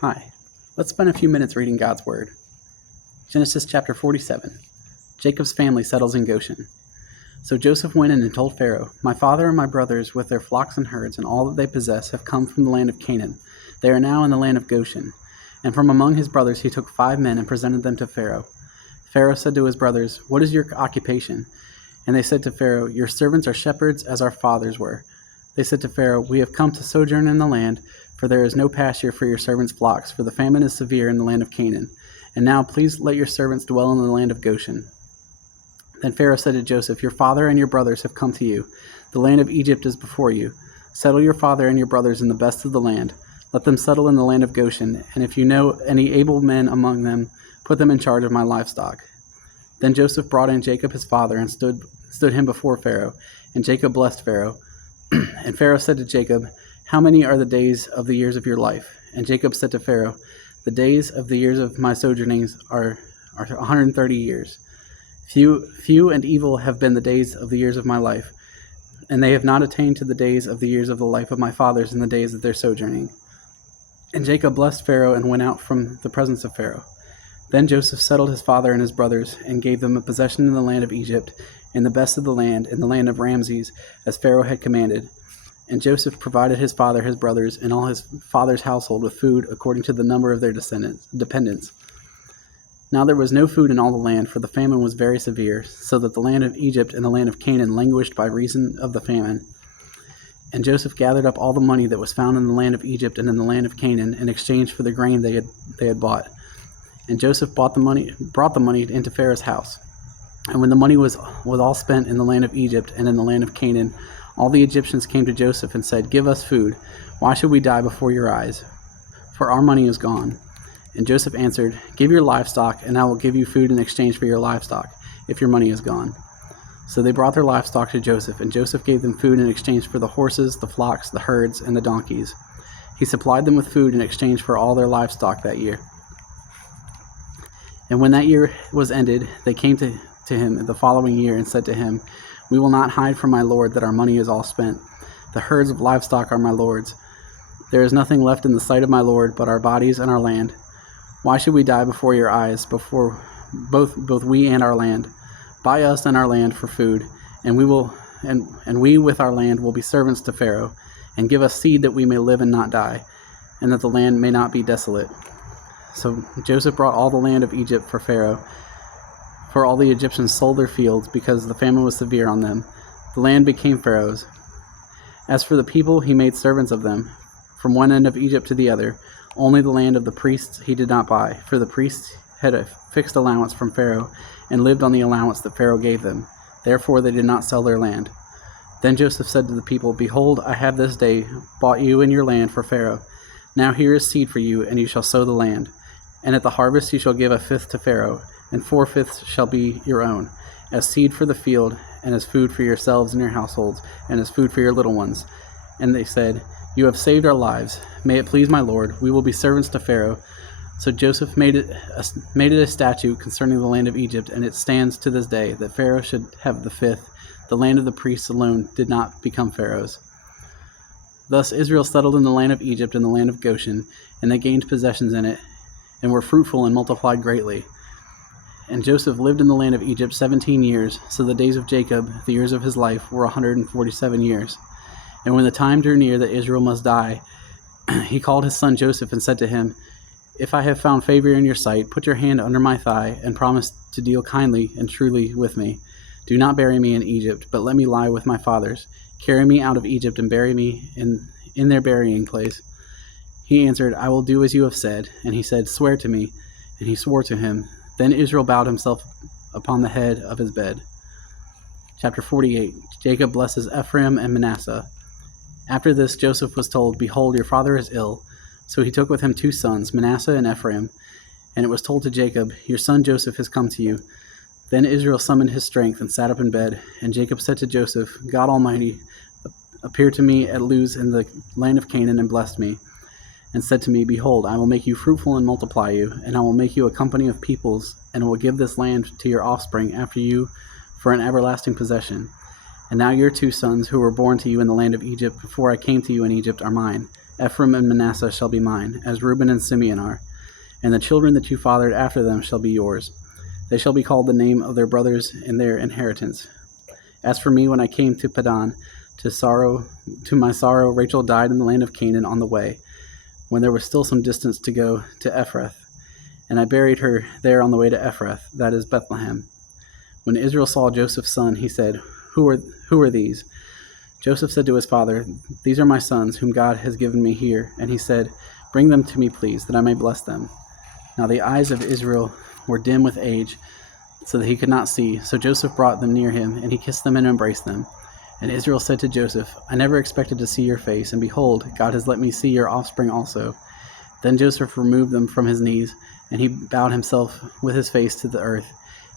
Hi, let's spend a few minutes reading God's Word. Genesis chapter 47. Jacob's family settles in Goshen. So Joseph went in and told Pharaoh, "My father and my brothers with their flocks and herds and all that they possess have come from the land of Canaan. They are now in the land of Goshen." And from among his brothers he took 5 men and presented them to Pharaoh. Pharaoh said to his brothers, "What is your occupation?" And they said to Pharaoh, "Your servants are shepherds as our fathers were." They said to Pharaoh, "We have come to sojourn in the land, for there is no pasture for your servants' flocks, for the famine is severe in the land of Canaan. And now please let your servants dwell in the land of Goshen." Then Pharaoh said to Joseph, "Your father and your brothers have come to you. The land of Egypt is before you. Settle your father and your brothers in the best of the land. Let them settle in the land of Goshen, and if you know any able men among them, put them in charge of my livestock." Then Joseph brought in Jacob his father and stood him before Pharaoh, and Jacob blessed Pharaoh. And Pharaoh said to Jacob, "How many are the days of the years of your life?" And Jacob said to Pharaoh, "The days of the years of my sojournings are 130 years. Few and evil have been the days of the years of my life, and they have not attained to the days of the years of the life of my fathers in the days of their sojourning." And Jacob blessed Pharaoh and went out from the presence of Pharaoh. Then Joseph settled his father and his brothers, and gave them a possession in the land of Egypt, in the best of the land, in the land of Ramses, as Pharaoh had commanded. And Joseph provided his father, his brothers, and all his father's household with food according to the number of their dependents. Now there was no food in all the land, for the famine was very severe, so that the land of Egypt and the land of Canaan languished by reason of the famine. And Joseph gathered up all the money that was found in the land of Egypt and in the land of Canaan in exchange for the grain they had bought. And Joseph brought the money into Pharaoh's house. And when the money was all spent in the land of Egypt and in the land of Canaan, all the Egyptians came to Joseph and said, "Give us food. Why should we die before your eyes? For our money is gone." And Joseph answered, "Give your livestock, and I will give you food in exchange for your livestock, if your money is gone." So they brought their livestock to Joseph, and Joseph gave them food in exchange for the horses, the flocks, the herds, and the donkeys. He supplied them with food in exchange for all their livestock that year. And when that year was ended, they came to him the following year and said to him, "We will not hide from my lord that our money is all spent. The herds of livestock are my lord's. There is nothing left in the sight of my lord but our bodies and our land. Why should we die before your eyes, before both we and our land? Buy us and our land for food, and we with our land will be servants to Pharaoh, and give us seed that we may live and not die, and that the land may not be desolate." So Joseph brought all the land of Egypt for Pharaoh, for all the Egyptians sold their fields because the famine was severe on them. The land became Pharaoh's. As for the people, he made servants of them, from one end of Egypt to the other. Only the land of the priests he did not buy, for the priests had a fixed allowance from Pharaoh, and lived on the allowance that Pharaoh gave them. Therefore they did not sell their land. Then Joseph said to the people, "Behold, I have this day bought you and your land for Pharaoh. Now here is seed for you, and you shall sow the land. And at the harvest you shall give 1/5 to Pharaoh, and 4/5 shall be your own, as seed for the field, and as food for yourselves and your households, and as food for your little ones." And they said, "You have saved our lives. May it please my lord, we will be servants to Pharaoh." So Joseph made it a statute concerning the land of Egypt, and it stands to this day, that Pharaoh should have the 5th. The land of the priests alone did not become Pharaoh's. Thus Israel settled in the land of Egypt and the land of Goshen, and they gained possessions in it, and were fruitful and multiplied greatly. And Joseph lived in the land of Egypt 17 years, so the days of Jacob, the years of his life, were 147 years. And when the time drew near that Israel must die, he called his son Joseph and said to him, "If I have found favor in your sight, put your hand under my thigh, and promise to deal kindly and truly with me. Do not bury me in Egypt, but let me lie with my fathers. Carry me out of Egypt and bury me in their burying place." He answered, "I will do as you have said." And he said, "Swear to me." And he swore to him. Then Israel bowed himself upon the head of his bed. Chapter 48. Jacob blesses Ephraim and Manasseh. After this Joseph was told, "Behold, your father is ill." So he took with him 2 sons, Manasseh and Ephraim. And it was told to Jacob, "Your son Joseph has come to you." Then Israel summoned his strength and sat up in bed. And Jacob said to Joseph, "God Almighty appeared to me at Luz in the land of Canaan and blessed me, and said to me, Behold, I will make you fruitful and multiply you, and I will make you a company of peoples, and will give this land to your offspring after you for an everlasting possession. And now your 2 sons, who were born to you in the land of Egypt before I came to you in Egypt, are mine. Ephraim and Manasseh shall be mine, as Reuben and Simeon are, and the children that you fathered after them shall be yours. They shall be called the name of their brothers in their inheritance. As for me, when I came to Padan, to my sorrow, Rachel died in the land of Canaan on the way, when there was still some distance to go to Ephrath, and I buried her there on the way to Ephrath, that is Bethlehem. When Israel saw Joseph's son, he said, Who are these? Joseph said to his father, These are my sons, whom God has given me here. And he said, Bring them to me, please, that I may bless them. Now the eyes of Israel were dim with age, so that he could not see. So Joseph brought them near him, and he kissed them and embraced them. And Israel said to Joseph, I never expected to see your face, and behold, God has let me see your offspring also. Then Joseph removed them from his knees, and he bowed himself with his face to the earth.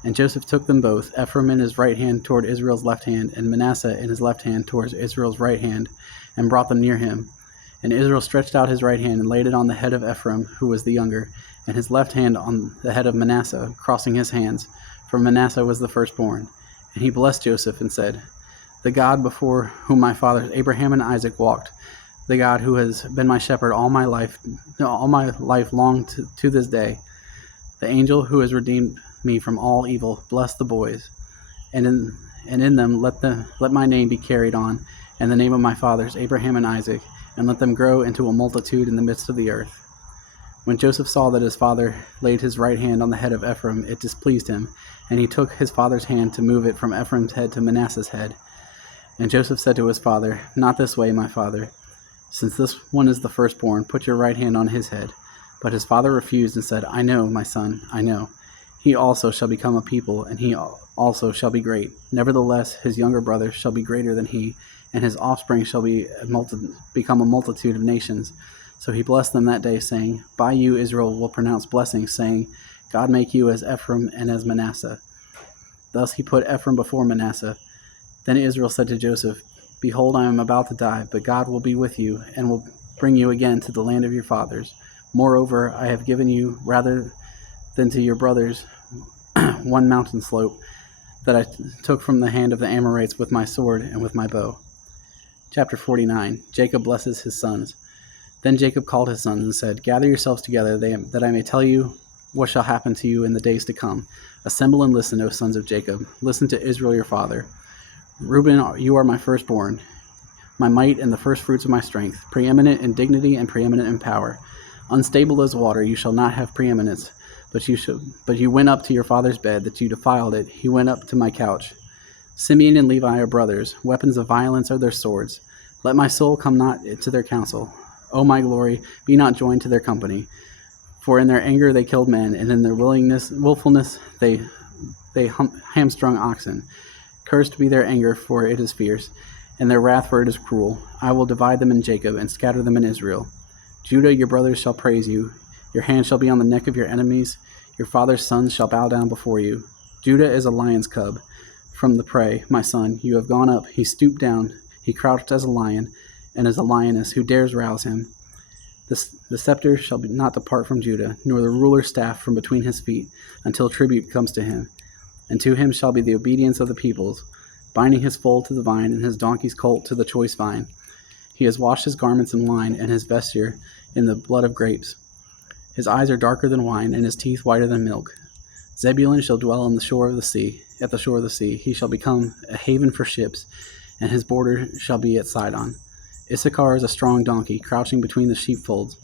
And Joseph took them both, Ephraim in his right hand toward Israel's left hand, and Manasseh in his left hand towards Israel's right hand, and brought them near him. And Israel stretched out his right hand and laid it on the head of Ephraim, who was the younger, and his left hand on the head of Manasseh, crossing his hands, for Manasseh was the firstborn. And he blessed Joseph and said, The God before whom my fathers Abraham and Isaac walked, the God who has been my shepherd all my life long to this day, the angel who has redeemed me from all evil, bless the boys, and in them let my name be carried on, and the name of my fathers Abraham and Isaac, and let them grow into a multitude in the midst of the earth. When Joseph saw that his father laid his right hand on the head of Ephraim, it displeased him, and he took his father's hand to move it from Ephraim's head to Manasseh's head. And Joseph said to his father, Not this way, my father. Since this one is the firstborn, put your right hand on his head. But his father refused and said, I know, my son, I know. He also shall become a people, and he also shall be great. Nevertheless, his younger brother shall be greater than he, and his offspring shall become a multitude of nations. So he blessed them that day, saying, By you Israel will pronounce blessings, saying, God make you as Ephraim and as Manasseh. Thus he put Ephraim before Manasseh. Then Israel said to Joseph, Behold, I am about to die, but God will be with you, and will bring you again to the land of your fathers. Moreover, I have given you, rather than to your brothers, one mountain slope that I took from the hand of the Amorites with my sword and with my bow. Chapter 49. Jacob blesses his sons. Then Jacob called his sons and said, Gather yourselves together, that I may tell you what shall happen to you in the days to come. Assemble and listen, O sons of Jacob. Listen to Israel your father. Reuben, you are my firstborn, my might and the firstfruits of my strength, preeminent in dignity and preeminent in power. Unstable as water, you shall not have preeminence. But you went up to your father's bed, that you defiled it. He went up to my couch. Simeon and Levi are brothers. Weapons of violence are their swords. Let my soul come not to their counsel. O my glory, be not joined to their company. For in their anger they killed men, and in their willfulness they hamstrung oxen. Cursed be their anger, for it is fierce, and their wrath, for it is cruel. I will divide them in Jacob, and scatter them in Israel. Judah, your brothers shall praise you. Your hand shall be on the neck of your enemies. Your father's sons shall bow down before you. Judah is a lion's cub. From the prey, my son, you have gone up. He stooped down. He crouched as a lion, and as a lioness, who dares rouse him? The scepter shall not depart from Judah, nor the ruler's staff from between his feet, until tribute comes to him. And to him shall be the obedience of the peoples, binding his foal to the vine, and his donkey's colt to the choice vine. He has washed his garments in wine, and his vesture in the blood of grapes. His eyes are darker than wine, and his teeth whiter than milk. Zebulun shall dwell on the shore of the sea. At the shore of the sea, he shall become a haven for ships, and his border shall be at Sidon. Issachar is a strong donkey, crouching between the sheepfolds.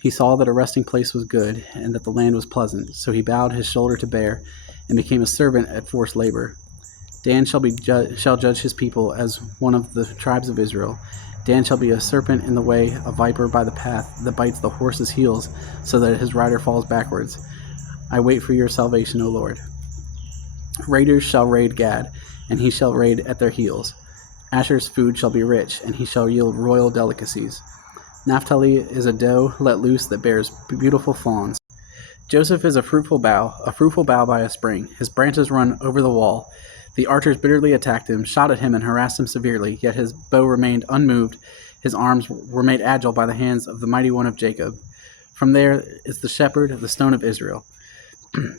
He saw that a resting place was good, and that the land was pleasant, so he bowed his shoulder to bear, and became a servant at forced labor. Dan shall judge his people as one of the tribes of Israel. Dan shall be a serpent in the way, a viper by the path that bites the horse's heels, so that his rider falls backwards. I wait for your salvation, O Lord. Raiders shall raid Gad, and he shall raid at their heels. Asher's food shall be rich, and he shall yield royal delicacies. Naphtali is a doe let loose that bears beautiful fawns. Joseph is a fruitful bough by a spring. His branches run over the wall. The archers bitterly attacked him, shot at him, and harassed him severely, yet his bow remained unmoved. His arms were made agile by the hands of the mighty one of Jacob. From there is the shepherd, the stone of Israel.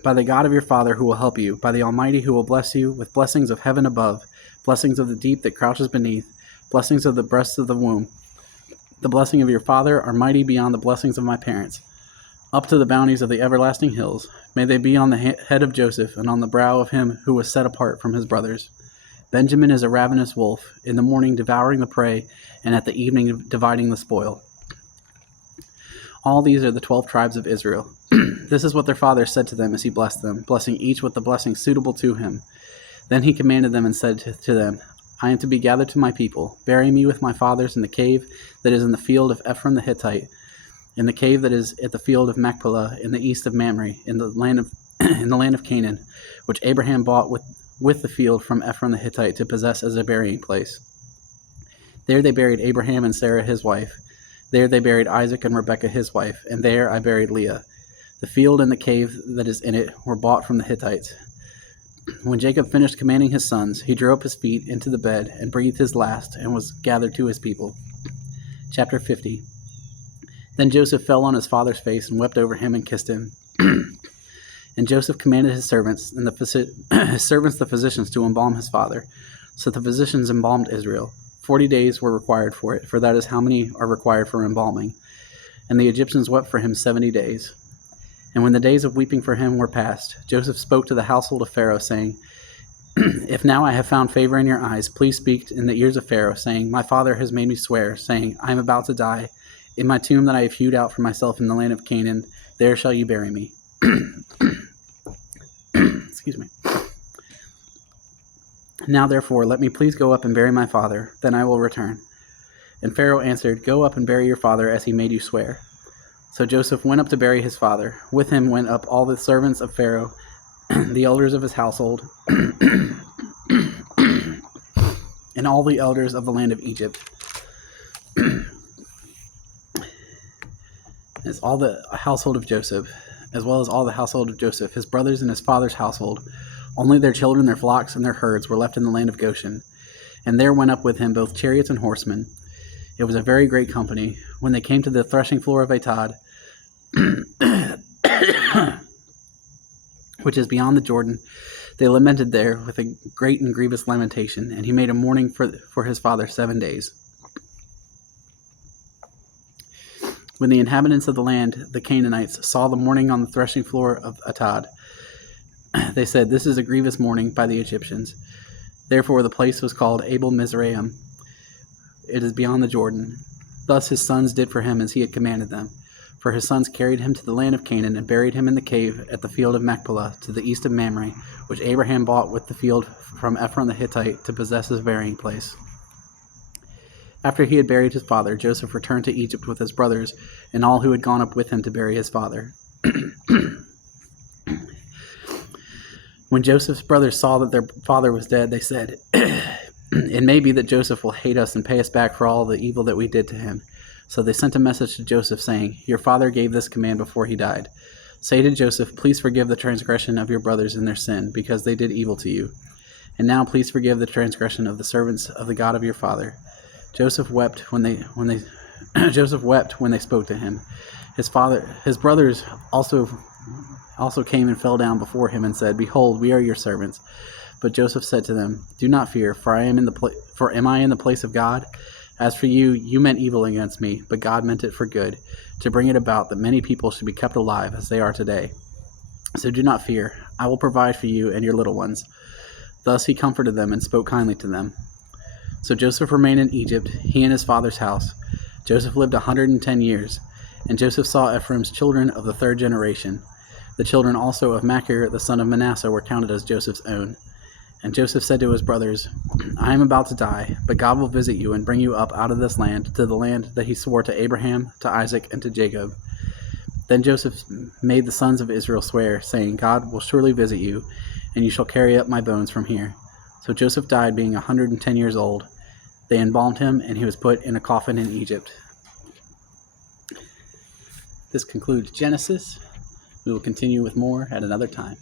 By the God of your father who will help you, by the Almighty who will bless you with blessings of heaven above, blessings of the deep that crouches beneath, blessings of the breasts of the womb. The blessing of your father are mighty beyond the blessings of my parents, up to the bounties of the everlasting hills. May they be on the head of Joseph and on the brow of him who was set apart from his brothers. Benjamin is a ravenous wolf, in the morning devouring the prey, and at the evening dividing the spoil. All these are the 12 tribes of Israel. This is what their father said to them as he blessed them, blessing each with the blessing suitable to him. Then he commanded them and said to them, I am to be gathered to my people. Bury me with my fathers in the cave that is in the field of Ephron the Hittite, in the cave that is at the field of Machpelah, in the east of Mamre, in the land of Canaan, which Abraham bought with the field from Ephron the Hittite to possess as a burying place. There they buried Abraham and Sarah his wife. There they buried Isaac and Rebekah his wife, and there I buried Leah. The field and the cave that is in it were bought from the Hittites. When Jacob finished commanding his sons, he drew up his feet into the bed and breathed his last and was gathered to his people. Chapter 50. Then Joseph fell on his father's face and wept over him and kissed him. And Joseph commanded his servants and the physicians to embalm his father. So the physicians embalmed Israel. 40 days were required for it, for that is how many are required for embalming. And the Egyptians wept for him 70 days. And when the days of weeping for him were past, Joseph spoke to the household of Pharaoh, saying, If now I have found favor in your eyes, please speak in the ears of Pharaoh, saying, My father has made me swear, saying, I am about to die. In my tomb that I have hewed out for myself in the land of Canaan, there shall you bury me. Excuse me. Now therefore, let me please go up and bury my father, then I will return. And Pharaoh answered, Go up and bury your father as he made you swear. So Joseph went up to bury his father. With him went up all the servants of Pharaoh, the elders of his household, and all the elders of the land of Egypt. As all the household of Joseph, as well as all the household of Joseph, his brothers and his father's household. Only their children, their flocks, and their herds were left in the land of Goshen. And there went up with him both chariots and horsemen. It was a very great company. When they came to the threshing floor of Atad, which is beyond the Jordan, they lamented there with a great and grievous lamentation, and he made a mourning for his father 7 days. When the inhabitants of the land, the Canaanites, saw the mourning on the threshing floor of Atad, they said, This is a grievous mourning by the Egyptians. Therefore the place was called Abel Mizraim. It is beyond the Jordan. Thus his sons did for him as he had commanded them. For his sons carried him to the land of Canaan and buried him in the cave at the field of Machpelah to the east of Mamre, which Abraham bought with the field from Ephron the Hittite to possess his burying place. After he had buried his father, Joseph returned to Egypt with his brothers and all who had gone up with him to bury his father. When Joseph's brothers saw that their father was dead, they said, It may be that Joseph will hate us and pay us back for all the evil that we did to him. So they sent a message to Joseph, saying, Your father gave this command before he died. Say to Joseph, Please forgive the transgression of your brothers in their sin, because they did evil to you. And now please forgive the transgression of the servants of the God of your father. Joseph wept when they spoke to him. His brothers also came and fell down before him and said, Behold, we are your servants. But Joseph said to them, Do not fear, for am I in the place of God? As for you, you meant evil against me, but God meant it for good, to bring it about that many people should be kept alive as they are today. So do not fear, I will provide for you and your little ones. Thus he comforted them and spoke kindly to them. So Joseph remained in Egypt, he and his father's house. Joseph lived 110 years, and Joseph saw Ephraim's children of the third generation. The children also of Machir, the son of Manasseh, were counted as Joseph's own. And Joseph said to his brothers, I am about to die, but God will visit you and bring you up out of this land to the land that he swore to Abraham, to Isaac, and to Jacob. Then Joseph made the sons of Israel swear, saying, God will surely visit you, and you shall carry up my bones from here. So Joseph died, being 110 years old. They embalmed him, and he was put in a coffin in Egypt. This concludes Genesis. We will continue with more at another time.